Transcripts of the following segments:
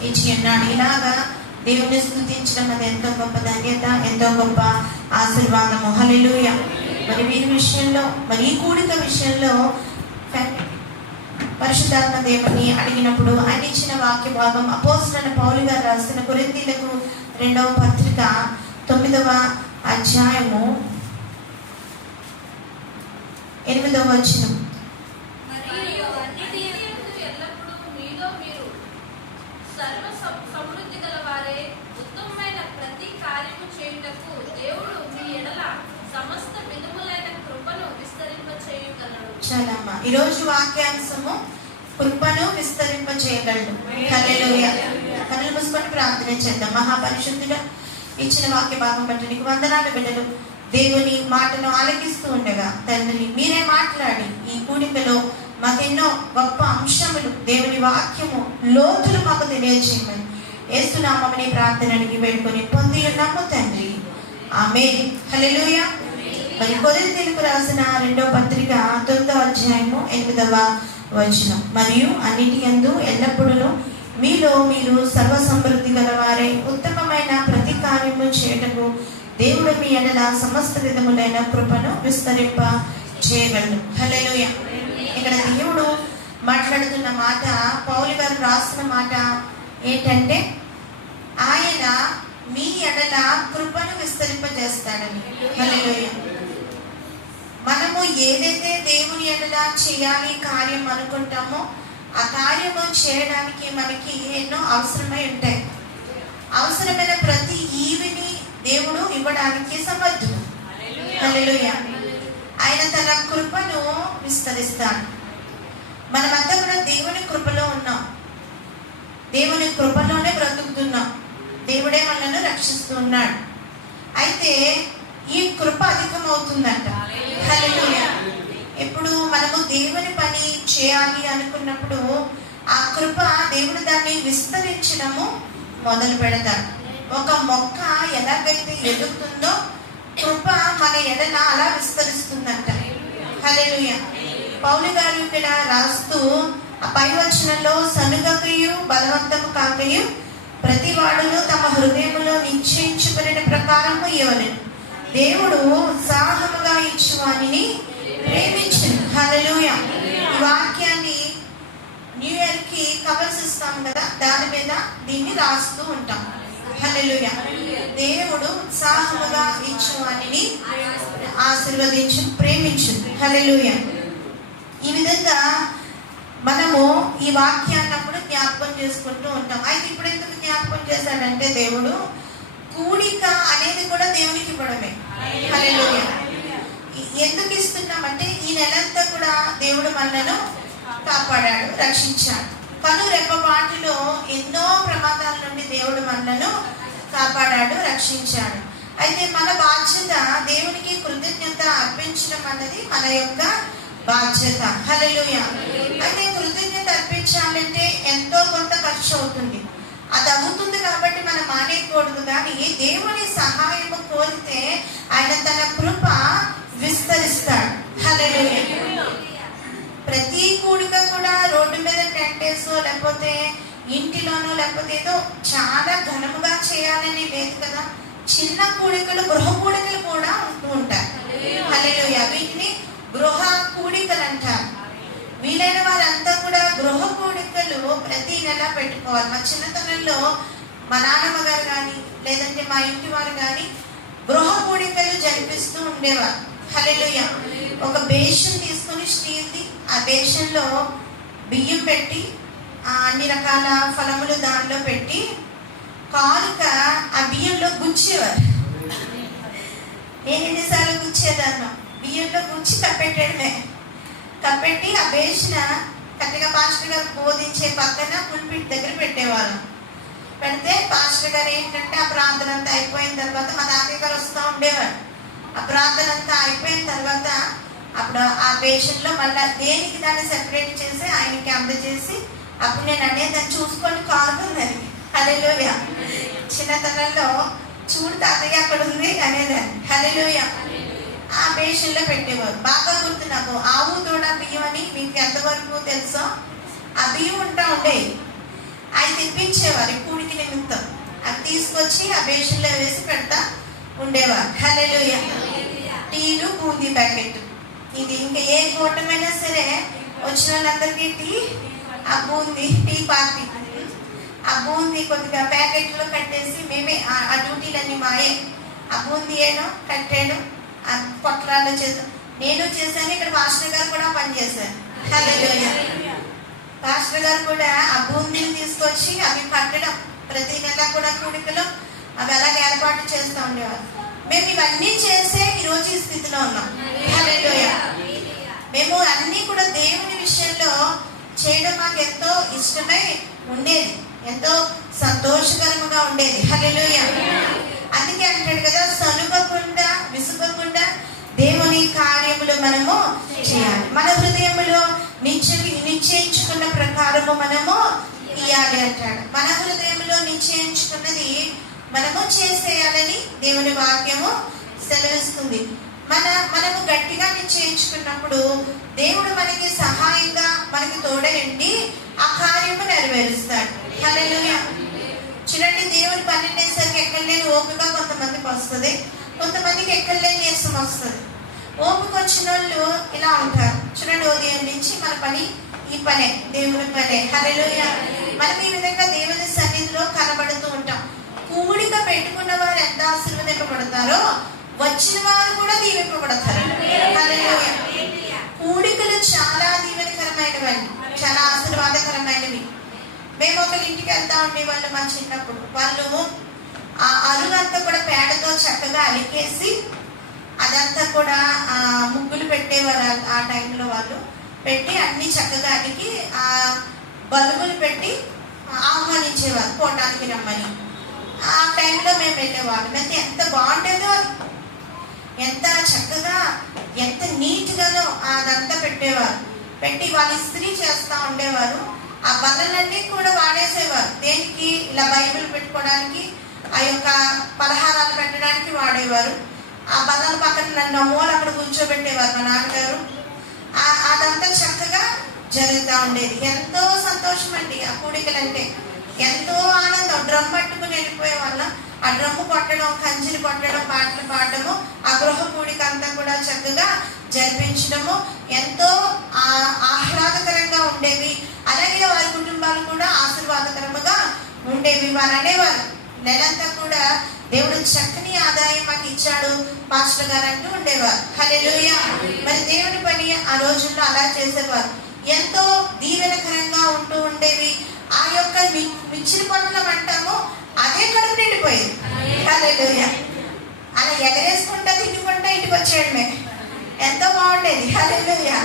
ఇచ్చి ఉన్నాడు ఇలాగా దేవుని స్థుతించడం అది ఎంతో గొప్ప ధన్యత ఎంతో గొప్ప ఆశీర్వాదము. హలిలుయ మరి వీరి విషయంలో మరి ఈ కూడిక విషయంలో పరిశుధాత్మ దేవుని అడిగినప్పుడు ఆయన ఇచ్చిన వాక్య భాగం అపోస్తులైన పౌలు గారు రాసిన కొరిందీలకు రెండవ పత్రిక తొమ్మిదవ అధ్యాయము ఎనిమిదవ వచనం మరియు అన్నిటి యందు ఎల్లప్పుడూ మీలో మీరు సర్వ సమృద్ధి గల వారే ఉత్తమమైన ప్రతి కార్యము చేయుటకు దేవుడు మీ ఎడల సమస్త విధములైన కృపను విస్తరింప చేయగలడు చాలమ్మా ఈరోజు వాక్యాంశము కృపను విస్తరింప చేయగలడు హల్లెలూయ. కనులు మూసుకొని ప్రార్థన చేద్దాం. మహాపరిశుద్ధుడ ఇచ్చిన వాక్య భాగం బట్టి నీకు వందనాలు బిడ్డలు. దేవుని మాటను ఆలకిస్తూ ఉండగా తండ్రి మీరే మాట్లాడి ఈ కూడికలో మాకెన్నో గొప్ప అంశములు దేవుని వాక్యము లోతులు మాకు తెలియజేయమని ఏస్తున్నామని ప్రార్థన అడిగి వేడుకొని పొంది ఉన్నాము తండ్రి. ఆమె హలెలుయ మరి కొరింథీయులకు రాసిన రెండో పత్రిక తొమ్మిదవ అధ్యాయము ఎనిమిదవ వచనం. మరియు అన్నిటి యందు ఎల్లప్పుడూ మీలో మీరు సర్వ సమృద్ధి గలవారే ఉత్తమమైన ప్రతి కార్యము చేయటకు దేవుడు మీ ఎడల సమస్త విధములైన కృపను విస్తరింప చేయగలను హల్లెలూయ. ఇక్కడ దేవుడు మాట్లాడుతున్న మాట పౌలు గారు రాసిన మాట ఏంటంటే ఆయన మీ ఎడల కృపను విస్తరింపజేస్తాడని. మనము ఏదైతే దేవుని ఎడల చేయాలి కార్యం అనుకుంటామో ఆ కార్యము చేయడానికి మనకి ఎన్నో అవసరమై ఉంటాయి. అవసరమైన ప్రతి ఈవిని దేవుడు ఇవ్వడానికి సమర్థుడు. హల్లెలూయ. ఆయన తన కృపను విస్తరిస్తాడు మనమంతా కూడా దేవుని కృపలో ఉన్నాం. దేవుని కృపలోనే బ్రతుకుతున్నాం. దేవుడే మనల్ని రక్షిస్తూ ఉన్నాడు అయితే ఈ కృప అధికమవుతుందంట. ఇప్పుడు మనము దేవుని పని చేయాలి అనుకున్నప్పుడు ఆ కృప దేవుడు దాన్ని విస్తరించడము మొదలు పెడతారు ఒక మొక్క ఎలాగైతే ఎదుగుతుందో కృప మన ఎడల అలా విస్తరిస్తుందంట. హల్లెలూయా. పౌలు గారు ఇక్కడ రాస్తూ ఆ పై వచనంలో సనుగకయు బలవంతము కాకయు ప్రతి వాడును తమ హృదయంలో నిశ్చయించుకునే ప్రకారము ఇవ్వలేను దేవుడు ఉత్సాహముగా ఇచ్చు వాణిని ప్రేమించను. హలలుయ ఈ వాక్యాన్ని న్యూ ఇయర్కి కవర్స్ ఇస్తాం కదా దాని మీద దీన్ని రాస్తూ ఉంటాం. హల్లెలూయా. దేవుడు ఉత్సాహముగా ఇచ్చు వానిని ఆశీర్వదించు ప్రేమించు. హల్లెలూయా. ఈ విధంగా మనము ఈ వాక్యాన్ని అప్పుడు జ్ఞాపకం చేసుకుంటూ ఉంటాం. అయితే ఇప్పుడు ఎందుకు జ్ఞాపకం చేశాడంటే దేవుడు కూడిక అనేది కూడా దేవునికి ఇవ్వడమే. హల్లెలూయా. ఎందుకు ఇస్తున్నామంటే ఈ నెలంతా కూడా దేవుడు మనలను కాపాడాడు రక్షించాడు. కను రెప్పపాటిలో ఎన్నో ప్రమాదాల నుండి దేవుడు మనలను కాపాడాడు రక్షించాడు. అయితే మన బాధ్యత దేవునికి కృతజ్ఞత అర్పించడం అన్నది మన యొక్క బాధ్యత. హలలుయ అయితే కృతజ్ఞత అర్పించాలంటే ఎంతో కొంత ఖర్చు అవుతుంది. అది అవుతుంది కాబట్టి మనం మానేయకూడదు. కానీ దేవుని సహాయము కోరితే ఆయన తన కృప లేకపోతే ఇంటిలోనో లేకపోతే ఏదో చాలా ఘనముగా చేయాలని లేదు కదా. చిన్న కూడికలు గృహ కూడికలు కూడా ఉంటూ ఉంటాయి. హల్లెలూయ. వీటిని గృహ కూడికలు అంటారు వీలైన వారంతా కూడా గృహ కూడికలు ప్రతి నెల పెట్టుకోవాలి. మా చిన్నతనంలో మా నాన్నమ్మ గారు కానీ లేదంటే మా ఇంటి వారు కానీ గృహ కూడికలు జరిపిస్తూ ఉండేవారు. హల్లెలూయ. ఒక బేషన్ తీసుకొని స్టీల్ది ఆ బేషన్లో బియ్యం పెట్టి అన్ని రకాల ఫలములు దానిలో పెట్టి కానుక ఆ బియ్యంలో గుచ్చేవారు. నేను ఎన్నిసార్లు గుచ్చేదాన్ని బియ్యంలో గుచ్చి కప్పెట్టడమే. కప్పెట్టి ఆ వేసిన కరెక్ట్గా పాస్టర్ గారు బోధించే పక్కన పుల్పిట్ దగ్గర పెట్టేవాళ్ళం. పెడితే పాస్టర్ గారు ఏంటంటే ఆ ప్రార్థన అంతా అయిపోయిన తర్వాత మా తాతయ్య గారు వస్తూ ఉండేవారు. ఆ ప్రార్థన అంతా అయిపోయిన తర్వాత అప్పుడు ఆ పేషెంట్లో మళ్ళీ దేనికి దాన్ని సెపరేట్ చేసి ఆయనకి అందజేసి అప్పుడు నేను అనేది చూసుకొని కానుకున్నది హలెలోయ చిన్నతనంలో చూడు తాతయ్య అక్కడ ఉంది అనేదాన్ని హలెలోయ ఆ పేషెంట్లో పెట్టేవారు. బాగా గుర్తు నాకు. ఆవు దూడ బియ్యం అని మీకు ఎంతవరకు తెలుసో ఆ బియ్యం ఉంటా ఉండేవి అవి తెప్పించేవారు కూడికి నిమిత్తం. అవి తీసుకొచ్చి ఆ బేషన్లో వేసి పెడతా ఉండేవారు. హలెలోయ టీలు బూందీ ప్యాకెట్. ఇది ఇంకా ఏ కూటమైనా సరే వచ్చిన వాళ్ళందరికీ టీ ఆ బూందీ టీ పార్టీ ఆ బూందీ కొద్దిగా ప్యాకెట్లో కట్టేసి మేమే ఆ- డ్యూటీలన్నీ మాయే. ఆ బూందీ ఏనో కట్టాడు ఆ పొట్లాల్లో చేసాం నేను చేశాను ఇక్కడ మాస్టర్ గారు కూడా పనిచేశాను మాస్టర్ గారు కూడా ఆ బూందీని తీసుకొచ్చి అవి పట్టడం ప్రతి నెల కూడా కూడికలు అవి అలాగే ఏర్పాటు చేస్తూ ఉండేవారు. మేము ఇవన్నీ చేసే ఈ రోజు ఈ స్థితిలో ఉన్నాం. మేము అన్నీ కూడా దేవుని విషయంలో చేయడం మాకు ఎంతో ఇష్టమై ఉండేది. ఎంతో సంతోషకరముగా ఉండేది. హల్లెలూయా. అందుకే అంటాడు కదా సనుగకుండా విసుగకుండా దేవుని కార్యములు మనము చేయాలి. మన హృదయములో నిశ్చయ నిశ్చయించుకున్న ప్రకారము మనము ఇయ్యాలి అంటాడు. మన హృదయంలో నిశ్చయించుకున్నది మనము చేసేయాలని దేవుని వాక్యము సెలవిస్తుంది. మన మనము గట్టిగా నిశ్చయించుకున్నప్పుడు దేవుడు మనకి సహాయంగా మనకి తోడయండి ఆ కార్యము నెరవేరుస్తాడు. చూడండి దేవుడు పన్నెండేసరికి ఎక్కడ లేని ఓపిక కొంతమందికి వస్తుంది. కొంతమందికి ఎక్కడ లేని నీరసం వస్తుంది. ఓపిక వచ్చిన వాళ్ళు ఇలా ఉంటారు. చూడండి ఉదయం నుంచి మన పని ఈ పనే దేవుని పనే. హరలోయ మనం ఈ విధంగా దేవుని సన్నిధిలో కనబడుతూ ఉంటాం. కూడిక పెట్టుకున్న వారు ఎంత ఆశీర్వదింపబడతారో వచ్చిన వారు కూడా దీవింపబడతారు కూడికలు చాలా దీవెనకరమైనవండి చాలా ఆశీర్వాదకరమైనవి. మేము ఒకరి ఇంటికి వెళ్తా ఉండేవాళ్ళు మా చిన్నప్పుడు. వాళ్ళు ఆ అరుగంతా కూడా పేడతో చక్కగా అలికేసి అదంతా కూడా ఆ, ముగ్గులు పెట్టేవారు ఆ- టైంలో వాళ్ళు. పెట్టి అన్ని చక్కగా అలికి ఆ బల్బులు పెట్టి ఆహ్వానించేవారు. పోవటానికి రమ్మని. ఆ టైంలో మేము వెళ్ళేవాళ్ళం. అయితే ఎంత బాగుండేదో ఎంత చక్కగా ఎంత నీట్గానో అదంతా పెట్టేవారు. పెట్టి వాళ్ళు ఇస్త్రీ చేస్తూ ఉండేవారు. ఆ బల్లలన్నీ కూడా వాడేసేవారు. దేనికి? ఇలా బైబిల్ పెట్టుకోవడానికి ఆ యొక్క పలహారాలు పెట్టడానికి వాడేవారు. ఆ బల్లల పక్కన నన్ను మూల అక్కడ కూర్చోబెట్టేవారు మా నాన్నగారు. అదంతా చక్కగా జరుగుతూ ఉండేది. ఎంతో సంతోషం అండి ఆ కూడికలంటే. ఎంతో ఆనందం. డ్రమ్ పట్టుకుని వెళ్ళిపోయే వాళ్ళం ఆ డ్రమ్ము కొట్టడం కంచిని కొట్టడం పాటలు పాడడము ఆ గృహ కూడిక అంతా కూడా చక్కగా జరిపించడము ఎంతో ఆహ్లాదకరంగా ఉండేవి. అలాగే వారి కుటుంబాలు కూడా ఆశీర్వాదకరముగా ఉండేవి. వారు అనేవారు నెలంతా కూడా దేవుడు చక్కని ఆదాయం మాకు ఇచ్చాడు పాస్టర్ గారు అంటూ ఉండేవారు. హల్లెలూయా! మరి దేవుని పని ఆ రోజుల్లో అలా చేసేవారు. ఎంతో దీవెనకరంగా ఉంటూ ఉండేవి. ఆ యొక్క మిచ్చిన పనులం పండ్లం అంటాము అదే కడుపు నిండిపోయింది. అలా ఎగరేసుకుంటా తిట్టుకుంటా ఇంటికి వచ్చేయడమే. ఎంతో బాగుండేది. హల్లెలూయా.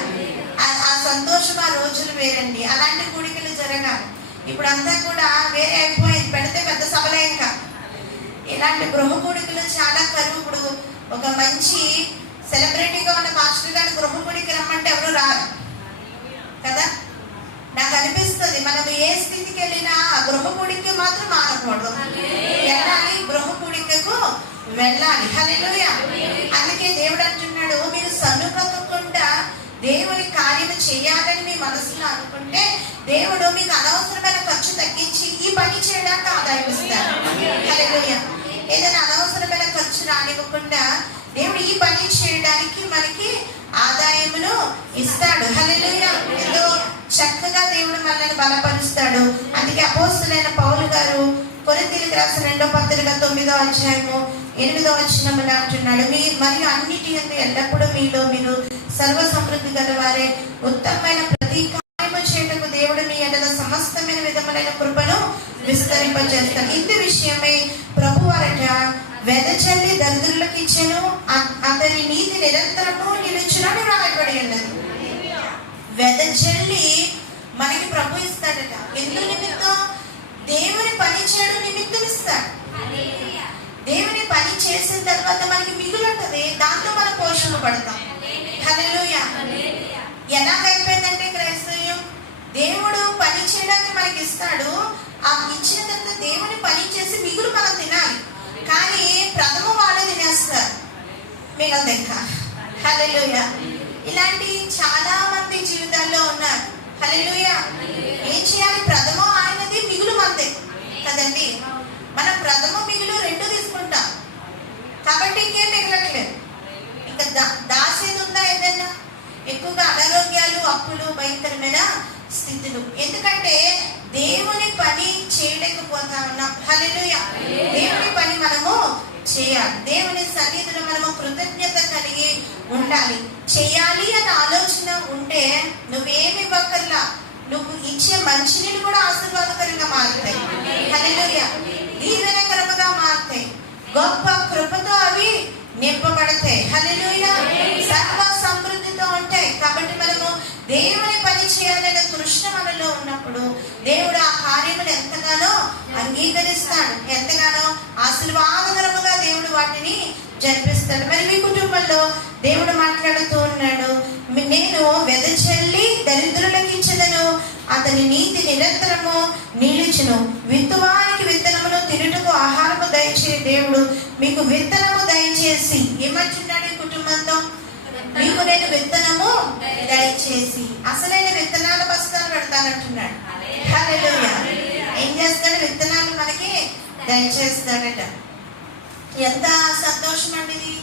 ఆ- ఆ సంతోషం ఆ రోజులు వేరండి. అలాంటి కూడికలు జరగాలి ఇప్పుడు అంతా కూడా వేరే అయిపోయింది. పెడితే పెద్ద సభలే ఇంకా ఇలాంటి గృహ కూడికలు చాలా కరువు. ఇప్పుడు ఒక మంచి సెలబ్రిటీగా ఉన్న మాస్టర్ గారి గృహ కూడికి రమ్మంటే ఎవరు రారు. కదా? నాకు అనిపిస్తుంది మనం ఏ స్థితికి వెళ్ళినా ఆ గృహ కూడికి మాత్రం మానకూడదు వెళ్ళాలి గృహ కూడికకు వెళ్ళాలి. హల్లెలూయా. అందుకే దేవుడు అంటున్నాడు మీరు సన్నుపక్కకుండా దేవుని కార్యము చేయాలని మీ మనసులో అనుకుంటే దేవుడు మీకు అనవసరమైన ఖర్చు తగ్గించి ఈ పని చేయడానికి ఆదాయం ఇస్తారు. హల్లెలూయా. ఏదైనా అనవసరమైన ఖర్చు రానివ్వకుండా దేవుడు ఈ పని చేయడానికి మనకి ఆదాయమును ఇస్తాడు. హల్లెలూయా. ఎంతో చక్కగా దేవుడు మనల్ని బలపరుస్తాడు. అందుకే అపోస్తులైన పౌలు గారు కొరింథీయులకు రాసిన రెండో పత్రిక తొమ్మిదో అధ్యాయము ఎనిమిదో వచ్చినమని అంటున్నాడు మీ మరియు అన్నిటి యందు ఎల్లప్పుడూ మీలో మీరు సర్వ సమృద్ధి గల వారే ఉత్తమమైన ప్రతి కార్యము చేయటకు దేవుడు మీ ఎడల సమస్తమైన విధములైన కృపను విస్తరింపజేస్తాడు. ఇందు విషయమై ప్రభు వారట వెదజల్లి దరిద్రులకు ఇచ్చాను. అతని నీతి నిరంతరము నిలుచునని రాయబడి ఉన్నది వెదజల్లి మనకి ప్రభు ఇస్తాడట. ఎందు నిమిత్తం దేవుని పని చేయడం నిమిత్తం ఇస్తాడు. దేవుని పని చేసిన తర్వాత మనకి మిగులుంటది. దాంతో మనం పోషణ పడతాం. హల్లెలూయా. ఎలాగైపోయిందంటే క్రైస్తవ్యం? దేవుడు పని చేయడానికి మనకి ఇస్తాడు. ఆ ఇచ్చిన తర్వాత దేవుని పని చేసి మిగులు మనం తినాలి. కానీ ప్రథమ వాళ్ళే తినేస్తారు మిగతా ఇంకా హలెలుయ ఇలాంటి చాలా మంది జీవితాల్లో ఉన్నారు. హలెలుయ ఏం చేయాలి? ప్రథమం ఆయనది మిగులు మందే కదండి? మనం ప్రథమ మిగులు రెండు తీసుకుంటాం. కాబట్టి ఇంకేం మిగలట్లేదు. ఇంకా దా దాసేది ఉందా ఏదైనా? ఎక్కువగా అనారోగ్యాలు అప్పులు భయంకరమైన స్థితులు. ఎందుకంటే దేవుని పని చేయలేకపోతా ఉన్నాం. హల్లెలూయా. దేవుని పని మనము చేయాలి. దేవుని సన్నిధిలో మనము కృతజ్ఞత కలిగి ఉండాలి. చేయాలి అన్న ఆలోచన ఉంటే నువ్వేమి ఇవ్వకల్లా నువ్వు ఇచ్చే మంచినీళ్ళు కూడా ఆశీర్వాదకరంగా మారుతాయి. హల్లెలూయా. దీవెనకరముగా మారుతాయి. గొప్ప కృపతో అవి నింపబడతాయి హల్లెలూయా. సర్వ సమృద్ధితో ఉంటాయి కాబట్టి మనము దేవుని పని చేయాలనే తృష్ణ మనలో ఉన్నప్పుడు దేవుడు ఆ కార్యములు ఎంతగానో అంగీకరిస్తాడు. ఎంతగానో ఆశీర్వాదకరముగా దేవుడు వాటిని జరిపిస్తాడు. మరి మీ కుటుంబంలో దేవుడు మాట్లాడుతూ ఉన్నాడు నేను వెదచెల్లి దరిద్రులకు ఇచ్చదను అతని నీతి నిరంతరము నిలుచును. విత్తువానికి విత్తనమును తినుటకు ఆహారము దయచే దేవుడు. మీకు విత్తనము దయచేసి ఏమంటున్నాడు ఈ కుటుంబంతో? మీకు నేను విత్తనము దయచేసి అసలైన విత్తనాల బస్తాలు పెడతానంటున్నాడు. ఏం చేస్తాడు? విత్తనాలు మనకి దయచేస్తాడట. ఎంత సంతోషం అండి ఇది.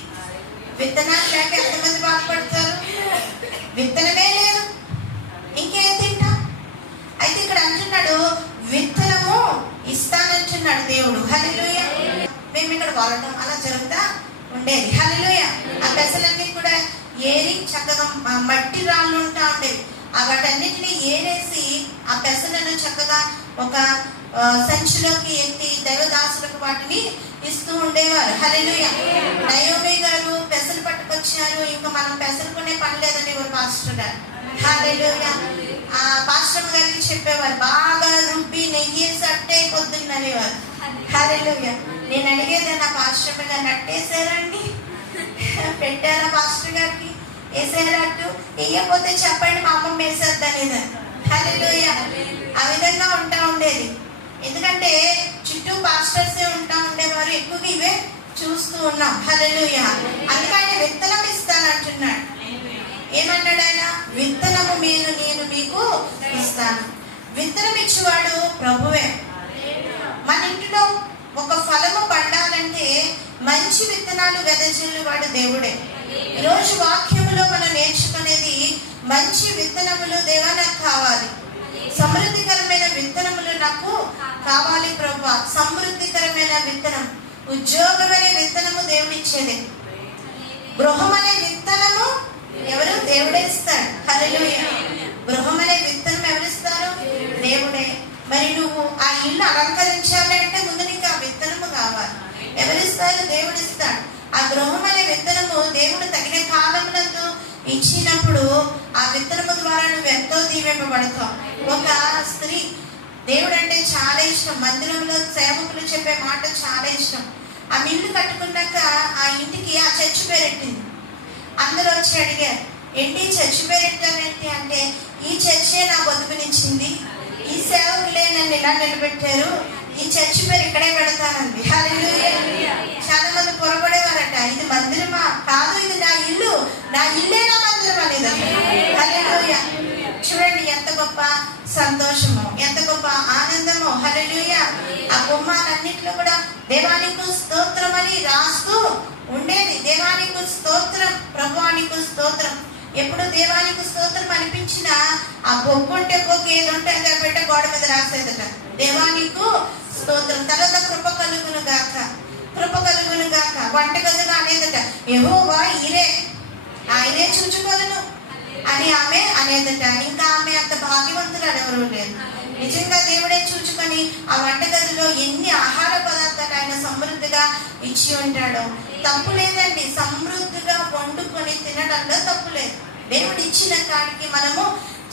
విత్తనాలు లేక ఎంతమంది బాధపడతారు? విత్తనమే లేదు. ఇంకేం తింటాం? అయితే ఇక్కడ అంటున్నాడు విత్తనము ఇస్తానంటున్నాడు దేవుడు. హరిలోయ మేము ఇక్కడ వాడటం అలా జరుగుతా ఉండేది. హరిలోయ ఆ పెసలన్నీ కూడా ఏరి చక్కగా మట్టి రాళ్ళు ఉంటా ఉండేవి. ఆ వాటన్నిటిని ఏరేసి ఆ పెసలను చక్కగా ఒక సంచిలోకి ఎత్తి దైవదాసులకు వాటిని ఇస్తూ ఉండేవారు. హల్లెలూయ. నయోమి గారు పెసలు పట్టుకొచ్చారు. ఇంకా మనం పెసలు కొనే పని లేదని ఒక మాస్టర్ గారు. హల్లెలూయ. ఆ పాస్టర్ గారికి చెప్పేవారు బాగా రుబ్బి నెయ్యి వేసి అట్టే పొద్దున్న అనేవారు హల్లెలూయ నేను అడిగేది నా పాశ్రమ గారిని అట్టేసారండి పెట్టారా పాస్టర్ గారికి? వేసారా వేయకపోతే చెప్పండి మా అమ్మ వేసేద్దా లేదా హల్లెలూయ ఆ విధంగా ఉంటా ఉండేది. ఎందుకంటే చుట్టూ పాస్టర్సే ఉంటా ఉండేవారు ఎక్కువగా ఇవే చూస్తూ ఉన్నాం. హల్లెలూయ అందుకని విత్తనం ఇస్తానంటున్నాడు. ఏమన్నాడు ఆయన విత్తనము మీరు నేను మీకు ఇస్తాను. విత్తనం ఇచ్చేవాడు ప్రభువే. మన ఇంటిలో ఒక ఫలము పండాలంటే మంచి విత్తనాలు వాడు దేవుడే. ఈరోజు వాక్యములో మనం నేర్చుకునేది మంచి విత్తనములు దేవా నాకు కావాలి. సమృద్ధికరమైన విత్తనములు నాకు కావాలి ప్రభు. సమృద్ధికరమైన విత్తనం. ఉద్యోగం అనే విత్తనము దేవుడిచ్చేది. గృహం అనే విత్తనము ఎవరు? దేవుడే ఇస్తాడు హల్లెలూయ. గృహం అనే విత్తనం ఎవరిస్తారు దేవుడే. మరి నువ్వు ఆ ఇల్లు అలంకరించాలి అంటే ముందు నీకు ఆ విత్తనము కావాలి. ఎవరిస్తారు దేవుడు ఇస్తాడు. ఆ గృహం అనే విత్తనము దేవుడు తగిన కాలమునందు ఇచ్చినప్పుడు ఆ విత్తనము ద్వారా నువ్వు ఎంతో దీవింపబడతావు. ఒక స్త్రీ దేవుడు అంటే చాలా ఇష్టం. మందిరంలో సేవకులు చెప్పే మాట చాలా ఇష్టం. ఆ ఇల్లు కట్టుకున్నాక ఆ ఇంటికి ఆ చర్చి పేరెట్టింది అందరూ వచ్చి అడిగారు ఏంటి చర్చి పేరెట్టారేంటి అంటే ఈ చర్చే నా బతుకునిచ్చింది. ఈ సేవకులే నన్ను ఇలా నిలబెట్టారు. ఈ చర్చి పేరు ఇక్కడే పెడతానండి చాలా మంది పొరపడేవారట ఇది మందిరమా? కాదు ఇది నా ఇల్లు. నా ఇల్లే నా మందిరం అనేది చూడండి ఎంత గొప్ప సంతోషము. గొప్ప ఆనందము హల్లెలూయా. ఆ బొమ్మలన్నిట్లో కూడా దేవానికి స్తోత్రం అని రాస్తూ ఉండేది. దేవానికి స్తోత్రం ప్రభువానికి స్తోత్రం. ఎప్పుడు దేవానికి స్తోత్రం అనిపించిన ఆ బొగ్గు ఉంటే బొగ్గు ఏది ఉంటే అది పెట్ట గోడ మీద రాసేదట. దేవానికి స్తోత్రం. తర్వాత కృప కలుగును గాక. కృప కలుగును గాక. వంట గదులు అనేదట యెహోవా ఇరే. ఆయనే చూచుకోలను అని ఆమె అనేదట. ఇంకా ఆమె అంత భాగ్యవంతురాలు ఎవరు లేరు. నిజంగా దేవుడే చూచుకొని ఆ వంటగదిలో ఎన్ని ఆహార పదార్థాలు ఆయన సమృద్ధిగా ఇచ్చి ఉంటాడో. తప్పు లేదండి. సమృద్ధిగా వండుకొని తినడంలో తప్పు లేదు. దేవుడు ఇచ్చిన కాడికి మనము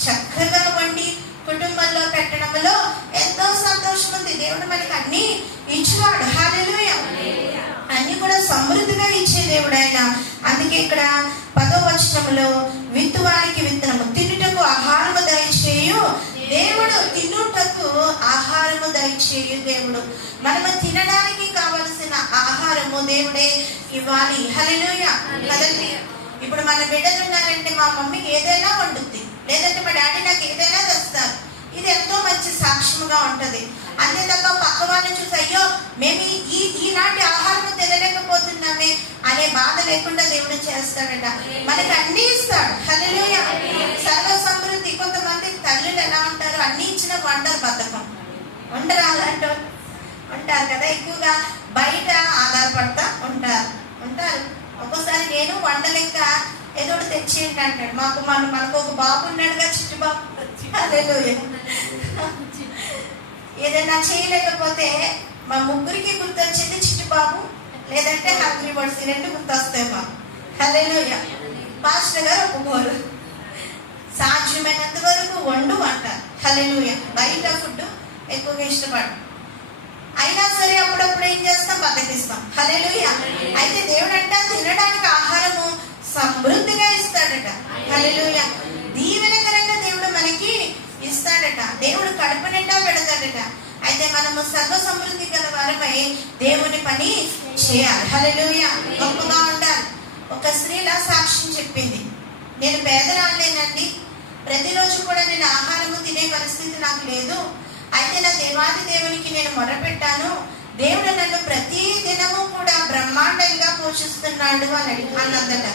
చక్కగా వండి కుటుంబంలో పెట్టడంలో ఎంతో సంతోషం ఉంది దేవుడు మనకి అన్ని ఇచ్చేవాడు హాలెలూయా అన్ని కూడా సమృద్ధిగా ఇచ్చే దేవుడు ఆయన అందుకే ఇక్కడ పదో వచనములో విత్తువానికి విత్తనము. తిని దేవుడు తినుటకు ఆహారము దయచేయు దేవుడు. మనము తినడానికి కావలసిన ఆహారము దేవుడే ఇవ్వాలి. హల్లెలూయ. కదండి ఇప్పుడు మన బిడ్డలు ఉన్నారంటే మా మమ్మీ ఏదైనా వండుద్ది. లేదంటే మా డాడీ నాకు ఏదైనా తెస్తారు. ఇది ఎంతో మంచి సాక్ష్యముగా ఉంటది. అంతే తప్ప పక్క వాళ్ళని చూసి అయ్యో మేము ఈ- ఈనాటి ఆహారం తినలేకపోతున్నామే అనే బాధ లేకుండా దేవుడు చేస్తాడట. మనకి అన్ని ఇస్తాడు. హలోయ సర్వ సమృద్ధి కొంతమంది తల్లులు ఎలా ఉంటారు? అన్ని ఇచ్చిన వండర్ బతకం ఉండరా అలాంటి ఉంటారు కదా ఎక్కువగా బయట ఆధారపడతా ఉంటారు. ఉంటారు. ఒక్కోసారి నేను వండలేక ఏదో ఒకటి తెచ్చేయండి అంటాడు. మాకు మన మనకు ఒక బాబు ఉన్నాడుగా చిట్టు బాబు. అదే ఏదైనా చేయలేకపోతే మా ముగ్గురికి గుర్తొచ్చింది చిట్టుబాబు లేదంటే హంగ్రీ బర్డ్స్ రెండు గుర్తొస్తాయి మాకు హల్లెలూయ. పాస్టర్ గారు ఒప్పుకోరు సాధ్యమైనంత వరకు వండు అంటారు హల్లెలూయ. బయట ఫుడ్ ఎక్కువగా ఇష్టపడు అయినా సరే అప్పుడప్పుడు ఏం చేస్తాం? బతకిస్తాం హల్లెలూయ. అయితే దేవుడు అంట తినడానికి ఆహారము సమృద్ధిగా ఇస్తాడట. హల్లెలూయ. దీవెనకరంగా దేవుడు మనకి ఇస్తాడట దేవుడు కడుపు నిండా పెడతాడట అయితే మనము సర్వ సమృద్ధి గల వారమై దేవుని పని చేయాలి. హల్లెలూయ. గొప్పగా ఉండాలి. ఒక స్త్రీలా సాక్ష్యం చెప్పింది. నేను పేదరాలేనండి. ప్రతిరోజు కూడా నేను ఆహారము తినే పరిస్థితి నాకు లేదు. అయితే నా దేవాది దేవునికి నేను మొరపెట్టాను. దేవుడు నన్ను ప్రతి దినము కూడా బ్రహ్మాండంగా పోషిస్తున్నాడు అని అన్నదట.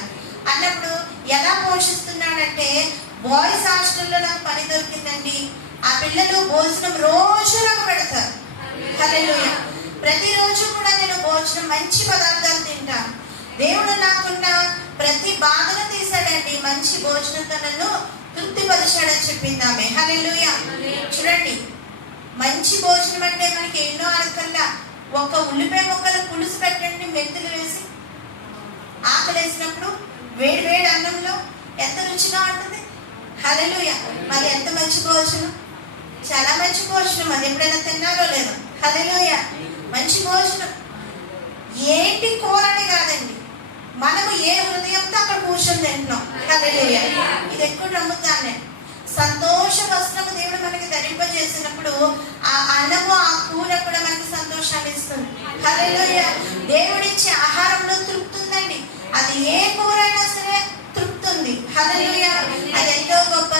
అన్నప్పుడు ఎలా పోషిస్తున్నాడంటే బాయ్స్ హాస్టల్లో నాకు పని దొరికిందండి. ఆ పిల్లలు భోజనం రోజు నాకు పెడతారు. ప్రతిరోజు కూడా నేను భోజనం మంచి పదార్థాలు తింటాను. దేవుడు నాకున్న ప్రతి బాధను తీశాడండి. మంచి భోజనంతో నన్ను తృప్తిపరిచాడని చెప్పింది ఆమె హలెలుయ చూడండి. మంచి భోజనం అంటే మనకి ఎన్నో అడగల్లా ఒక ఉల్లిపాయ ముక్కలు పులుసు పెట్టండి మెంతులు వేసి ఆకలేసినప్పుడు వేడి వేడి అన్నంలో ఎంత రుచిగా ఉంటుంది? హల్లెలూయ. మరి ఎంత మంచి భోజనం చాలా మంచి భోజనం అది ఎప్పుడైనా తిన్నారో లేదో. హల్లెలూయ. మంచి భోజనం. ఏంటి కూరని కాదండి. మనము ఏ హృదయంతో అక్కడ కూర్చొని తింటున్నాం? హల్లెలూయ. ఇది ఎక్కువ నమ్ముతాను నేను. సంతోష వస్త్రము దేవుడు మనకి ధరింపజేసినప్పుడు ఆ అన్నము ఆ కూర కూడా మనకి సంతోషాన్ని ఇస్తుంది. హల్లెలూయ. దేవుడిచ్చే ఆహారంలో తృప్తి ఉందండి. అది ఏ కూర అయినా సరే తృప్తి అది ఎంతో గొప్ప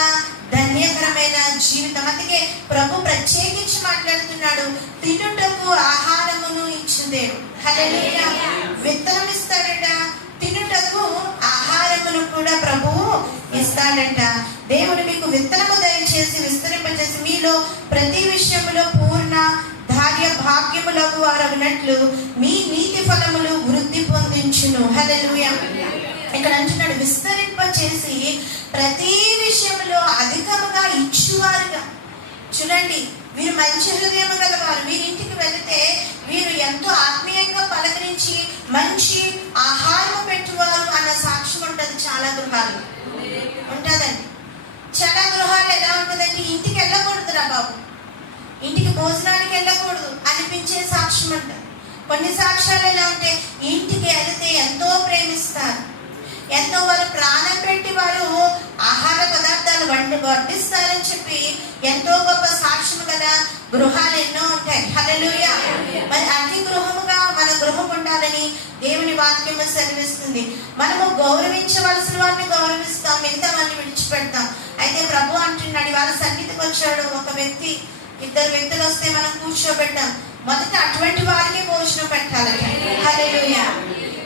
ధన్యకరమైన జీవితం. అందుకే ప్రభు ప్రత్యేకించి మాట్లాడుతున్నాడు. తినుటకు ఆహారమును ఇచ్చిన దేవుడు. విత్తనం ఇస్తాడట. తినుటకు ఆహారమును కూడా ప్రభువు ఇస్తాడంట. దేవుడు మీకు విత్తనము దయచేసి విస్తరింపచేసి మీలో ప్రతి విషయములో పూర్ణ భార్య భాగ్యములకు వారగినట్లు మీ నీతి ఫలములు వృద్ధి పొందించును. హల్లెలూయా. ఇక్కడ అంటున్నాడు విస్తరింప చేసి ప్రతి విషయంలో అధికముగా ఇచ్చువారుగా. చూడండి వీరు మంచి హృదయం గలవారు. వీరి ఇంటికి వెళితే వీరు ఎంతో ఆత్మీయంగా పలకరించి మంచి ఆహారం పెట్టువారు అన్న సాక్ష్యం ఉంటుంది చాలా గృహాలు ఉంటుందండి. చాలా గృహాలు ఎలా ఉంటుందండి ఇంటికి వెళ్ళకూడదురా బాబు. ఇంటికి భోజనానికి వెళ్ళకూడదు అనిపించే సాక్ష్యం అంట. కొన్ని సాక్ష్యాలు ఎలా ఉంటే ఇంటికి వెళితే ఎంతో ప్రేమిస్తారు. ఎంతో వారు ప్రాణం పెట్టి వారు ఆహార పదార్థాలు వండి వర్ణిస్తారని చెప్పి ఎంతో గొప్ప సాక్ష్యం కదా గృహాలు ఎన్నో ఉంటాయి. హలలుయ మరి అతి గృహముగా మన గృహం ఉండాలని దేవుని వాక్యము సెలవిస్తుంది. మనము గౌరవించవలసిన వారిని గౌరవిస్తాం మిగతా వారిని విడిచిపెడతాం. అయితే ప్రభు అంటున్నాడు వాళ్ళ సన్నిధికి వచ్చాడు ఒక వ్యక్తి. ఇద్దరు వ్యక్తులు వస్తే మనం కూర్చోబెట్టాం. మొదట అటువంటి వారికి భోజనం పెట్టాలట హల్లెలూయా.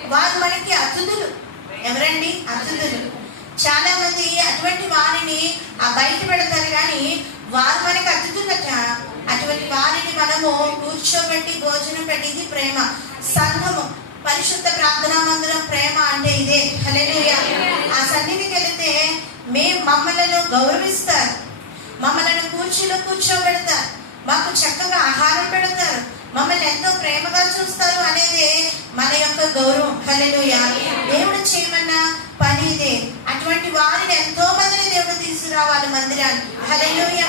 వారు మనకి అతిథులు. ఎవరండి? అతిథులు చాలా మంది అటువంటి వారిని ఆ బయట పెడతారు కానీ వారు మనకి అతిథులట అటువంటి వారిని మనము కూర్చోబెట్టి భోజనం పెట్టింది ప్రేమ. సంఘము పరిశుద్ధ ప్రార్థనా మందిరం ప్రేమ అంటే ఇదే. హల్లెలూయా. ఆ సన్నిధికి వెళితే మే మమ్మలను గౌరవిస్తారు. మమ్మలను కూర్చీలో కూర్చోబెడతారు. మాకు చక్కగా ఆహారం పెడతారు. మమ్మల్ని ఎంతో ప్రేమగా చూస్తారు అనేది మన యొక్క గౌరవం. హల్లెలూయా. దేవుడు చేయమన్న పని ఇదే. అటువంటి వారిని ఎంతో మందిని దేవుడు తీసుకురావాలి మందిరానికి. హల్లెలూయా.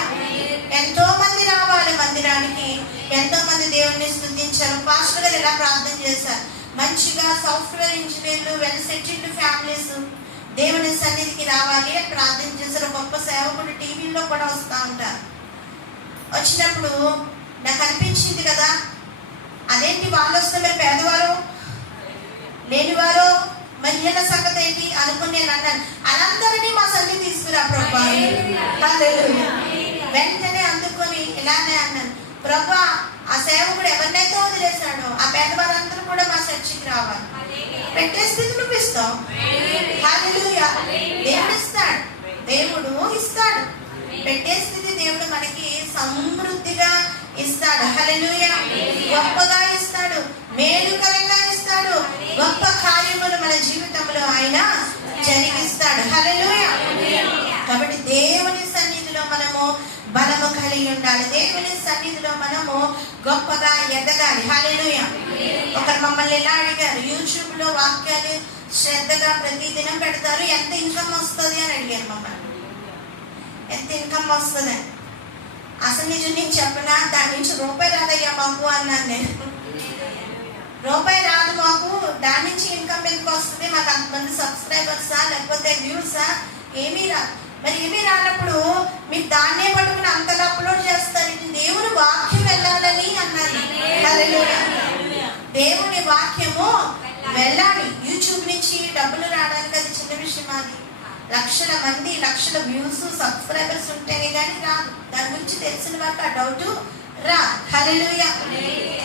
ఎంతో మంది రావాలి మందిరానికి. ఎంతో మంది దేవుడిని స్థుతించారు. పాస్టర్ గారు ఎలా ప్రార్థన చేశారు. మంచిగా సాఫ్ట్వేర్ ఇంజనీర్లు వెల్ సెటిల్డ్ ఫ్యామిలీస్ దేవుని సన్నిధికి రావాలి అని ప్రార్థన చేశారు. గొప్ప సేవకుడు టీవీలో కూడా వస్తూ ఉంటారు. వచ్చినప్పుడు నాకు అనిపించింది కదా. అదేంటి వాళ్ళు వస్తే మరి పేదవారు? లేనివారు? మరి ఈయన సంగతి ఏంటి అనుకుని నేను అన్నాను అనందరినీ మా సన్నిధి తీసుకురా ప్రభా. వెంటనే అందుకొని ఇలానే అన్నాను. ప్రభు ఆ సేవకుడు ఎవరినైతే వదిలేశాడో ఆ పేదవారందరూ కూడా మా చర్చికి రావాలి. పెట్టే స్థితి నువ్వు ఇస్తావు. దేవుడు ఇస్తాడు దేవుడు ఇస్తాడు. పెట్టే స్థితి దేవుడు మనకి సమృద్ధిగా ఇస్తాడు. హలలుయ గొప్పగా ఇస్తాడు. మేలుకరంగా ఇస్తాడు. గొప్ప కార్యములు మన జీవితంలో ఆయన జరిగిస్తాడు. హలలుయ కాబట్టి దేవుని సన్నిధిలో మనము బలము కలిగి ఉండాలి. దేవుని సన్నిధిలో మనము గొప్పగా ఎదగాలి. హలలుయ ఒకరు మమ్మల్ని ఎలా అడిగారు? యూట్యూబ్లో వాక్యాలు శ్రద్ధగా ప్రతిదినం పెడతారు. ఎంత ఇన్కమ్ వస్తుంది అని అడిగారు మమ్మల్ని. ఎంత ఇన్కమ్ వస్తుంది? అసలు నిజం నేను చెప్పనా? దాని నుంచి రూపాయి రాదయ్యా మాకు అన్నాను నేను. రూపాయి రాదు మాకు. దాని నుంచి ఇన్కమ్ ఎందుకు వస్తుంది? మాకు అంతమంది సబ్స్క్రైబర్సా లేకపోతే వ్యూసా ఏమీ రాదు. మరి ఏమీ రానప్పుడు మీరు దాన్నే పట్టుకుని అంతగా అప్లోడ్ చేస్తారు. ఇది దేవుని వాక్యం వెళ్ళాలని అన్నాను. దేవుని వాక్యము వెళ్ళాలి. యూట్యూబ్ నుంచి డబ్బులు రావడానికి అది చిన్న విషయం అది లక్షల మంది లక్షల వ్యూస్ సబ్స్క్రైబర్స్ ఉంటేనే కానీ రాదు దాని గురించి తెలిసిన వాళ్ళకి ఆ డౌట్ రా. హల్లెలూయా.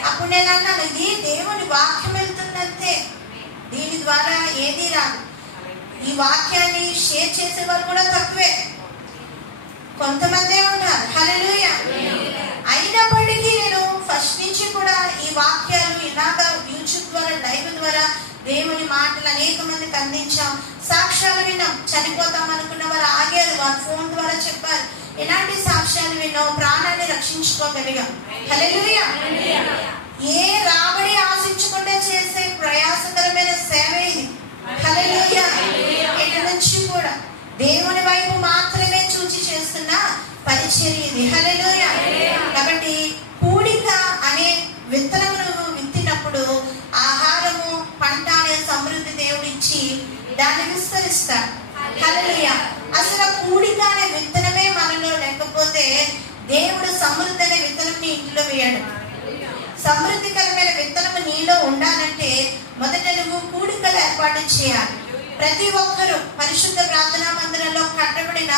అప్పుడు నేను అన్నాను ఇది దేవుని వాక్యం వెళ్తుందంతే దీని ద్వారా ఏది రాదు. ఈ వాక్యాన్ని షేర్ చేసే వారు కూడా తక్కువే. కొంతమందే ఉన్నారు. హల్లెలూయా. అయినప్పటికీ నేను ఫస్ట్ నుంచి కూడా ఈ వాక్యాలు ఇలాగ యూట్యూబ్ ద్వారా లైవ్ ద్వారా దేవుని మాటలు అనేక మందికి అందించాం. సాక్ష్యాలు విన్నాం. చనిపోతాం అనుకున్న వారు ఆగారు. వారు ఫోన్ ద్వారా చెప్పారు. ఎలాంటి సాక్ష్యాలు విన్నాం ప్రాణాన్ని రక్షించుకోగలిగాం. హల్లెలూయా. ఏ రాబడి ఆశించకుండా చేసే ప్రయాసకరమైన సేవ ఇది. హల్లెలూయా. ఇక నుంచి కూడా. దేవుని వైపు మాత్రమే చేస్తున్న పరిచర్య ఇది. కాబట్టి కూడిక అనే విత్తనమును విత్తినప్పుడు ఆహారము పంట అనే సమృద్ధి దేవుడిచ్చి దాన్ని విస్తరిస్తాడు అసలు ఆ కూడిక అనే విత్తనమే మనలో లేకపోతే దేవుడు సమృద్ధి అనే విత్తనం నీ ఇంట్లో వేయడు. సమృద్ధికరమైన విత్తనము నీలో ఉండాలంటే మొదట నువ్వు కూడికలు ఏర్పాటు చేయాలి. ప్రతి ఒక్కరూ పరిశుద్ధ ప్రార్థనా మందిరంలో కట్టబడిన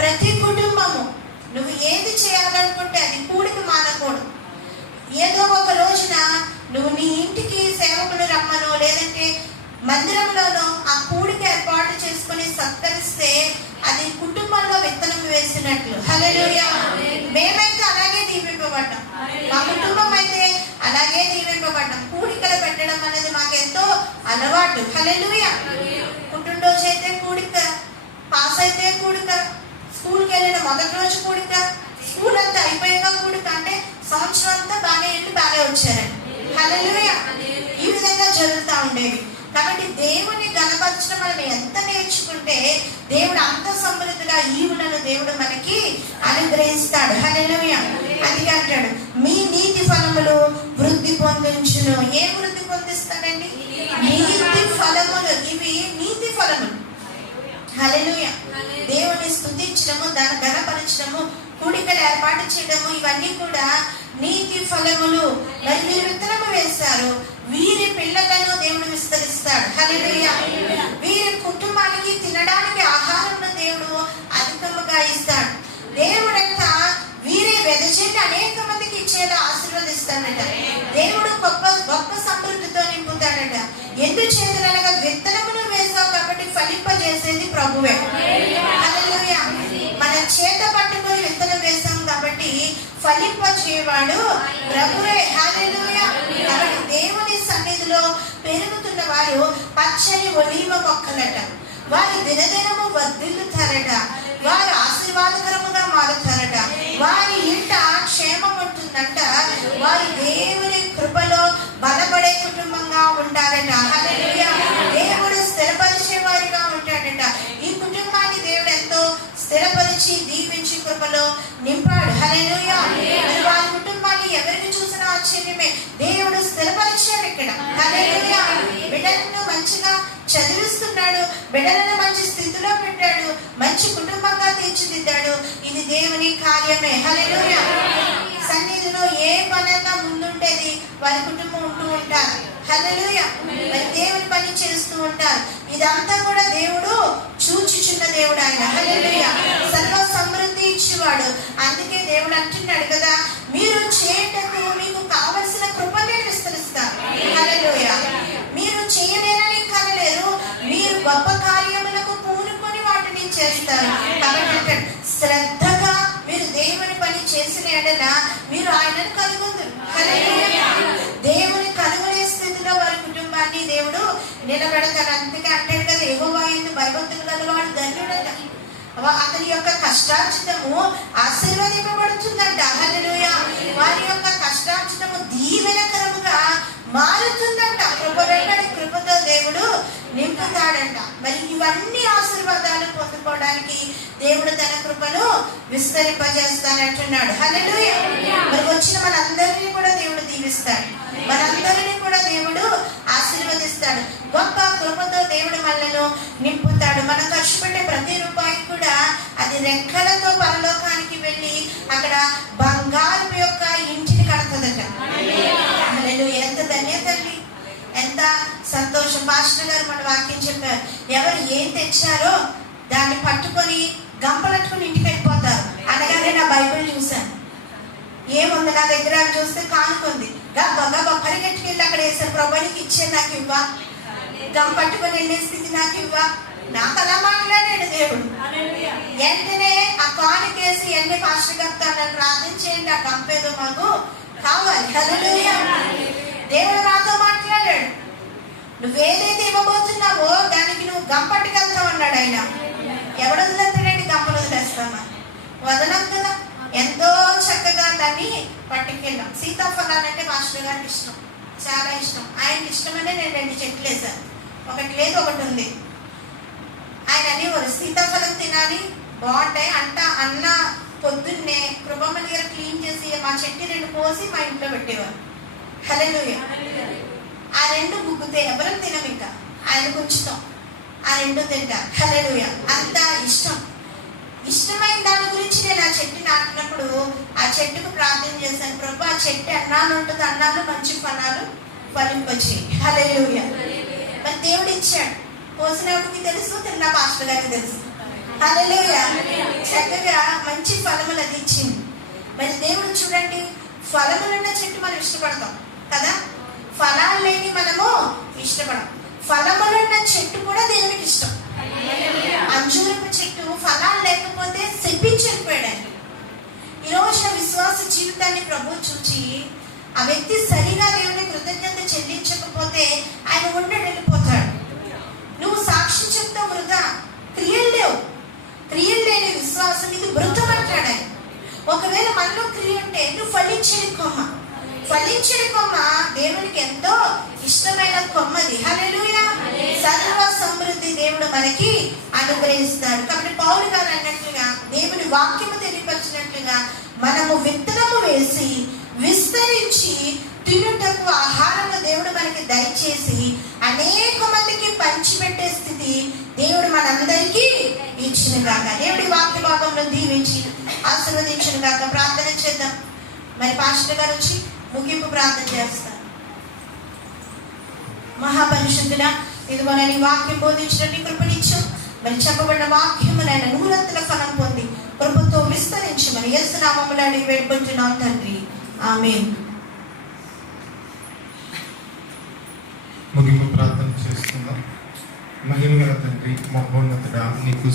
ప్రతి కుటుంబము నువ్వు ఏది చేయాలనుకుంటే అది కూడిక మానకూడదు ఏదో ఒక రోజున నువ్వు నీ ఇంటికి సేవకులు రమ్మనో లేదంటే మందిరంలోనో ఆ కూడిక ఏర్పాటు చేసుకుని సత్కరిస్తే అది కుటుంబంలో విత్తనం వేసినట్లు. హల్లెలూయా. మేమైతే అలాగే దీవింపబడ్డాం. మా కుటుంబం అయితే అలాగే దీవింపబడ్డాం. కూడికలు పెట్టడం అనేది మాకు ఎంతో అలవాటు. హల్లెలూయా. పుట్టినరోజు అయితే కూడిక పాస్ అయితే కూడిక స్కూల్కి వెళ్ళిన మొదటి రోజు కూడిక స్కూల్ అంతా అయిపోయాక కూడిక అంటే సంవత్సరం అంతా బాగా వెళ్ళి బాగా వచ్చారండి హల్లెలూయా! ఈ విధంగా జరుగుతూ ఉండేవి. కాబట్టి దేవుని గణపరచడం మనం ఎంత నేర్చుకుంటే దేవుడు అంత సమృద్ధిగా ఈవులను దేవుడు మనకి అనుగ్రహిస్తాడు. హల్లెలూయా! అందుకే అంటాడు మీ నీతి ఫలములు వృద్ధి పొందించును. ఏ వృద్ధి పొందిస్తాడండి? నీతి ఫలములు. ఇవి నీతి ఫలములు. హలెలుయ దేవుని స్థుతించడము దాని ఘనపరచడము కూడికలు ఏర్పాటు చేయడము ఇవన్నీ కూడా నీతి ఫలములు. మరి మీరు విత్తనము వేస్తారు వీరి పిల్లలను దేవుడు విస్తరిస్తాడు. హలెలుయ వీరి కుటుంబానికి తినడానికి ఆహారం దేవుడు అధికముగా ఇస్తాడు. దేవుడంతా వీరే వెదచేట అనేక మందికి ఆశీర్వదిస్తానంట దేవుడు గొప్ప గొప్ప సమృద్ధితో నింపుతాడట ఎందుచేతనగా విత్తనమును వేసావు కాబట్టి ఫలింపజేసేది ప్రభువే. మన చేత పట్టుకొని విత్తనం వేసాం కాబట్టి ఫలింపజేయవాడు ప్రభువే. కాబట్టి దేవుని సన్నిధిలో పెరుగుతున్న వారు పచ్చని ఒలీవ మొక్కలట. వారు దినదినము వర్ధిల్లుతారట వారు ఆశీర్వాదకరముగా మారుతారట. వారి ఇంట క్షేమం ఉంటుందంట వారు దేవుని కృపలో బలపడే కుటుంబంగా ఉంటారట. దేవుడు స్థిరపరిచే వారిగా ఉంటాడట. ఈ కుటుంబాన్ని దేవుడు ఎంతో స్థిరపరిచి దీపించి కృపలో నింపాడు. హల్లెలూయా మరి వారి కుటుంబాన్ని ఎవరిని చూసినా ఆశ్చర్యమే దేవుడు స్థిరపరిచాడు ఇక్కడ బిడ్డలను మంచిగా చదివిస్తున్నాడు. బిడ్డలను మంచి స్థితిలో పెట్టాడు. మంచి కుటుంబంగా తీర్చిదిద్దాడు. ఇది దేవుని కార్యమే. హల్లెలూయా. సన్నిధిలో ఏ పనంగా ముందుంటేది వారి కుటుంబం ఉంటూ ఉంటారు. హల్లెలూయా. మరి దేవుని పని చేస్తూ ఉంటారు. ఇదంతా కూడా దేవుడు చూచిచున్న దేవుడు ఆయన. హల్లెలూయా. సర్వ సమృద్ధి ఇచ్చేవాడు. అందుకే దేవుడు అంటున్నాడు కదా మీరు చేయటకు మీకు కావలసిన కృప నేను విస్తరిస్తాను. హల్లెలూయా. మీరు చేయలేరని కనలేరు మీరు గొప్ప కార్యములకు పూనుకొని వాటిని చేస్తారు. కాబట్టి శ్రద్ధగా దేవుని పని చేసిన ఎడల మీరు ఆయనను కనుగొందురు. దేవుని కనుగొనే స్థితిలో వారి కుటుంబాన్ని దేవుడు నిలబెడతాడు. అందుకే అంటాడు కదా ఎగువ ఎందు భయభక్తులు గలవాడు ధన్యుడట. అతని యొక్క కష్టార్జితము ఆశీర్వదింపబడుతుందంట. హల్లెలూయా. వారి యొక్క కష్టార్జితము దీవెనకరముగా కృపతో దేవుడు నింపుతాడంట. మరి ఇవన్నీ ఆశీర్వాదాలు పొందుకోవడానికి దేవుడు తన కృపను విస్తరింపజేస్తానంటున్నాడు. హలో మరి వచ్చిన మనందరినీ కూడా దేవుడు దీవిస్తాడు. మనందరినీ కూడా దేవుడు ఆశీర్వదిస్తాడు. గొప్ప కృపతో దేవుడు మనలను నింపుతాడు. మనం ఖర్చు పెట్టే ప్రతి రూపాయి కూడా అది రెక్కలతో పరలోకానికి వెళ్ళి అక్కడ బంగారు యొక్క ఇంటిని కడుతుందట. ఎంత ధన్యత ఎంత సంతోషం. పాస్టర్ గారు మన వాక్యం చెప్పారు. ఎవరు ఏం తెచ్చారో దాన్ని పట్టుకొని గంపలట్టుకొని ఇంటికి వెళ్ళిపోతారు. అనగానే నా బైబిల్ చూశాను. ఏముంది? నా దగ్గర చూస్తే కానుకుంది గబ్బ గబ్బ పరిగెట్టుకెళ్ళి అక్కడ వేసారు ప్రభానికి ఇచ్చే నాకు ఇవ్వా. గం పట్టుకొని వెళ్ళే స్థితి నాకు ఇవ్వా. నాకు అలా మాట్లాడాడు దేవుడు. వెంటనే ఆ కానుకేసి ఎన్ని పాస్టర్ గారితో నన్ను ప్రార్థించేయండి ఆ గంపేదో మాకు కావాలి. దేవుడు నాతో మాట్లాడాడు. నువ్వేదైతే ఇవ్వబోతున్నావో దానికి నువ్వు గంపట్టుకెళ్తావు అన్నాడు ఆయన. ఎవడు వదిలేస్తాడండి గంపలు వదిలేస్తామా? వదలం కదా. ఎంతో చక్కగా దాన్ని పట్టుకెళ్ళాం. సీతాఫలాలంటే మాస్టర్ గారికి ఇష్టం. చాలా ఇష్టం. ఆయనకి ఇష్టమనే నేను రెండు చెట్లు వేశాను. ఒకటి లేదు ఒకటి ఉంది. ఆయన అనేవారు సీతాఫలం తినాలి బాగుంటాయి అంట అన్న పొద్దున్నే కృపమ్మ దగ్గర క్లీన్ చేసి మా చెట్టు రెండు పోసి మా ఇంట్లో పెట్టేవారు. హల్లెలూయా. ఆ రెండు ముగ్గుతే ఎవరం తినం ఇంకా ఆయనకు ఉంచుతాం. ఆ రెండు తింటారు హల్లెలూయా. అంత ఇష్టం. ఇష్టమైన దాని గురించి నేను ఆ చెట్టు నాటినప్పుడు ఆ చెట్టుకు ప్రార్థన చేశాను. ప్రభు ఆ చెట్టు అన్నాలు ఉంటుంది? అన్నాలు మంచి ఫలాలు ఫలింపచ్చి హల్లెలూయా. మరి దేవుడు ఇచ్చాడు. పోసినప్పటికి తెలుసు తిన్న పాస్టర్ గారికి తెలుసు. హల్లెలూయా. చక్కగా మంచి ఫలములు అది ఇచ్చింది. మరి దేవుడు చూడండి ఫలములున్న చెట్టు మనం ఇష్టపడతాం. కదా? ఫలాలు లేని మనము ఇష్టపడం. ఫలములున్న చెట్టు కూడా దేవునికి ఇష్టం. అంజూరపు చెట్టు ఫలాలు లేకపోతే శపించకపోయాడు ఈరోజు ఈ విశ్వాస జీవితాన్ని ప్రభు చూచి ఆ వ్యక్తి సరిగా దేవుని కృతజ్ఞత చెల్లించకపోతే ఆయన ఉండి వెళ్ళిపోతాడు. నువ్వు సాక్షి చెప్తావు వృధా. క్రియలు లేవు. క్రియలు లేని విశ్వాసం ఇది మృతం ఆయన. ఒకవేళ మనలో క్రియ ఉంటే నువ్వు ఫలించేది ఫలించేది కొమ్మ దేవునికి ఎంతో ఇష్టమైన కొమ్మది. హల్లెలూయా. సర్వ సమృద్ధి దేవుడు మనకి అనుగ్రహిస్తాడు. కాబట్టి పౌలు గారు అన్నట్లుగా దేవుని వాక్యము తెలియపరిచినట్లుగా మనము విత్తనము వేసి విస్తరించి తినుటకు ఆహారము దేవుడు మనకి దయచేసి అనేక మందికి పంచిపెట్టే స్థితి దేవుడు మనందరికీ ఇచ్చిన గాక దేవుడి వాక్య భాగంలో దీవించి ఆశీర్వదించిన గాక ప్రార్థన చేద్దాం. మరి పాస్టర్ గారు వచ్చి ముగింపు ప్రార్థన చేస్తాను. మహాపరిశుద్ధుడ ఇదిగో నేను వాక్యం బోధించినట్టు కృపణించు మరి చెప్పబడిన వాక్యము నేను నూరంతుల ఫలం పొంది కృపతో విస్తరించమని యేసునామములో అడిగి వేడుకుంటున్నాం తండ్రి. ఆమె ముగింపు ప్రార్థన చేస్తున్నాం. మహిమ తండ్రి మహోన్నతుడా నీకు